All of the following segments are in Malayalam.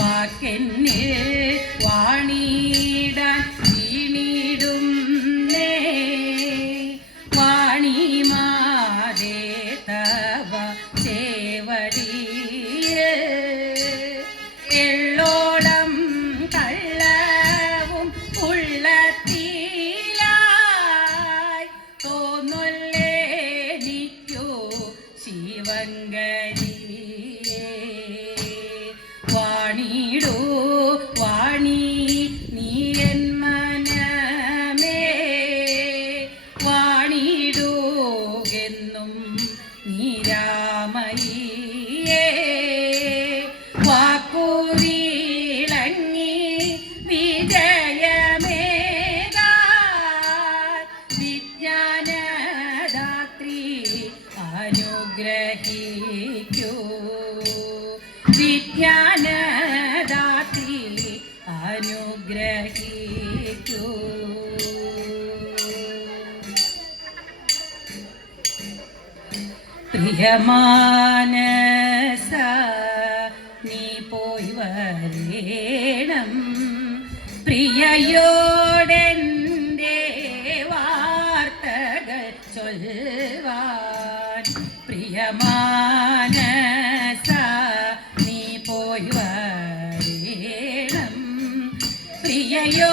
வாக்கென்னே வாணி. പ്രിയമാനസ നീ പോയി വരേണം. പ്രിയയോടെന്റെ വാർത്തകൾ ചൊല്ലുവാൻ. പ്രിയമാനസ നീ പോയി വരേണം. പ്രിയയോ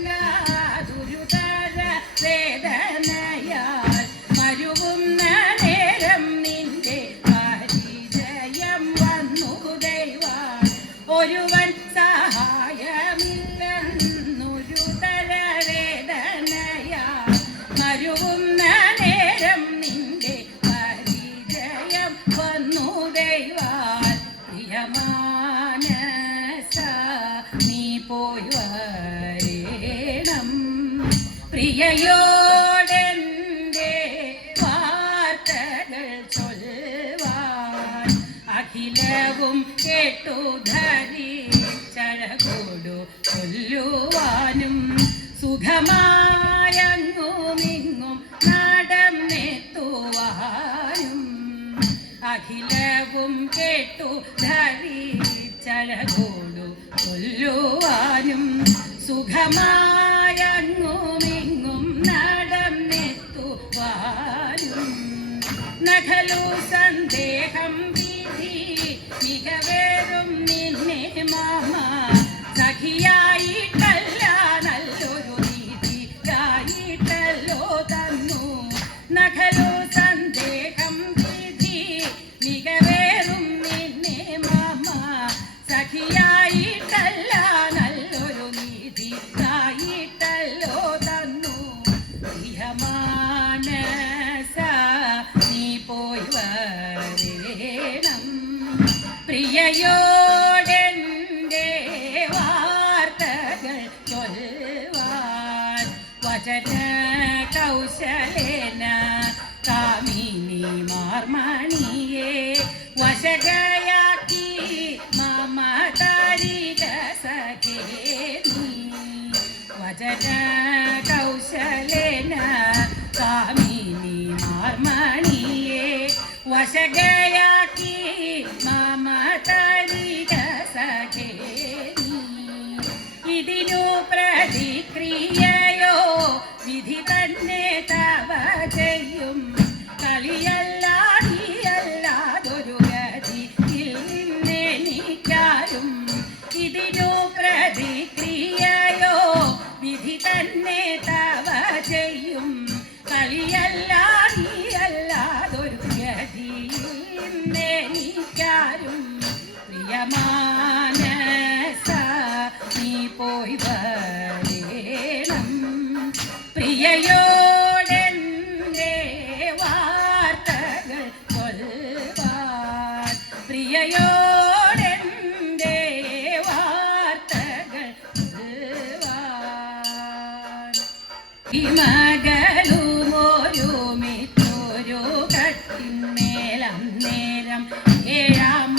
ചരകും കേട്ടു ധരിച്ചഴകോടു കൊല്ലുവാനും സുഖമായങ്ങുമിങ്ങും നടന്നെത്തുവാനും. അഖിലവും കേട്ടു ധരി ചരകോടു കൊല്ലുവാനും സുഖമായി വാർത്തകൾ ചൊൽവാൻ വചന കൗശലേന കാമിനി മാർമണിയെ വശകയാക്കി മമ താരിക സഖേ വചന കൗശലേന കാമിനി മാർമണിയെ വശകയാക്കി പ്രിയയോടെന്റെ വാർത്തകൾ കൊൽവാൻ പ്രിയയോടെന്റെ വാർത്തകൾ കൊൽവാൻ ഈ മകളുമൊരുമിച്ചൊരു കട്ടിന്മേലന്നേരം ഏഴാമായിക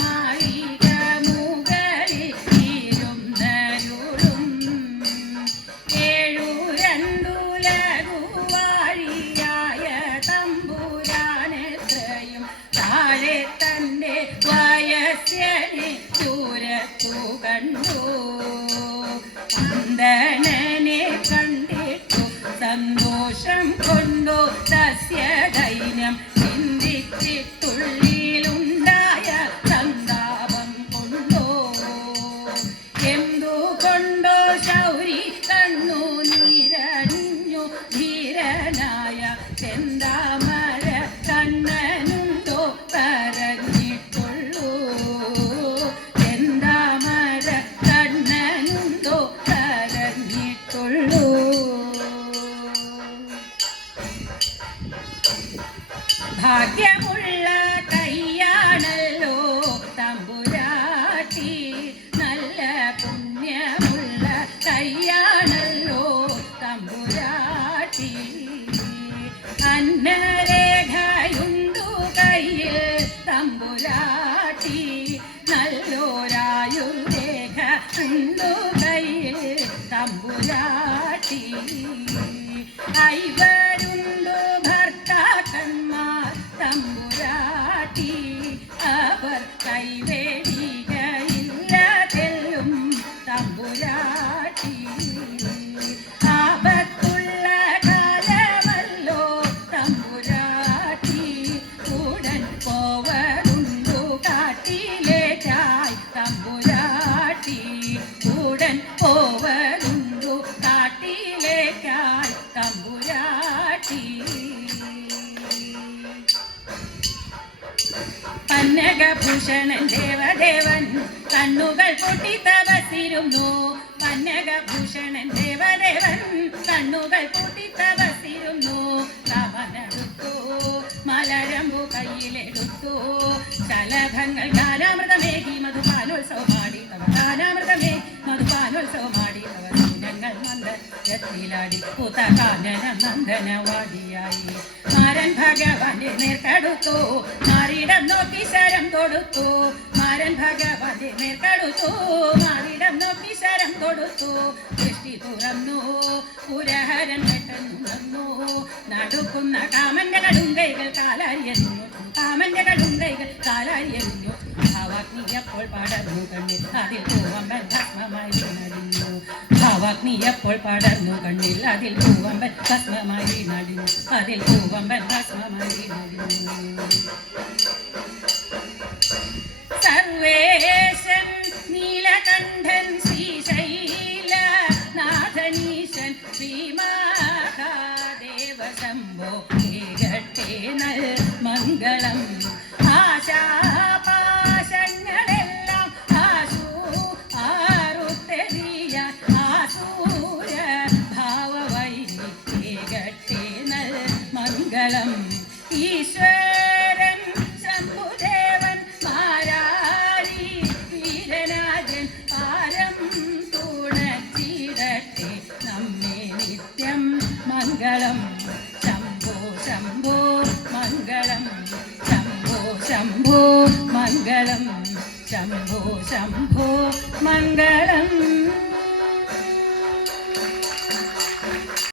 പന്നകഭൂഷണൻ ദേവദേവൻ കണ്ണുകൾ പൊട്ടി തപസിരുന്നു പന്നകഭൂഷണൻ ദേവദേവൻ കണ്ണുകൾ പൊട്ടി തപസിരുന്നു കവനെടുത്തു മലരമ്പു കയ്യിലെടുത്തു. ശലഭങ്ങൾ ഗാനാമൃതമേകി മധുപാലോത്സവമാടി തവ ഗാനാമൃതമേ മധുപാലോത്സവമാടി തവ ദിനങ്ങൾ മന്ദത്തിലാടി പൂത്ത കാനന നന്ദനവാടിയായി. മാരൻ ഭഗവാന്റെ നേർക്കെടുത്തു നോക്കി ശരം കൊടുത്തു മാരൻ ഭഗവാന്റെ നേർക്കടുത്തു മാറിടം നോക്കി ശരം കൊടുത്തു ദൃഷ്ടി തുറന്നു. പുരഹരൻ പെട്ടെന്നു വന്നു. നടുക്കുന്ന കാമന്റെ കടുങ്കൈകൾ കാലാരിയറിഞ്ഞു കാമന്റെ കടുങ്കൈകൾ കാലാരിയറിഞ്ഞു ഭാവാഗ്നിയപ്പോൾ പടർന്നു കണ്ണിൽ? അതിൽ പൂവമ്പൻ ഭസ്മമായി നടിഞ്ഞു. ഭാവാഗ്നിയപ്പോൾ പടർന്നു കണ്ണിൽ? അതിൽ പൂവമ്പൻ ഭസ്മമായി നടിഞ്ഞു. അതിൽ പൂവമ്പൻ ഭസ്മമായി നടിഞ്ഞു. സർവേശൻ നീലകണ്ഠൻ ശ്രീശൈല നാഥനീശൻ ശ്രീമാഹാദേവ ശംഭോ കേകട്ടെ നൽ മംഗളം.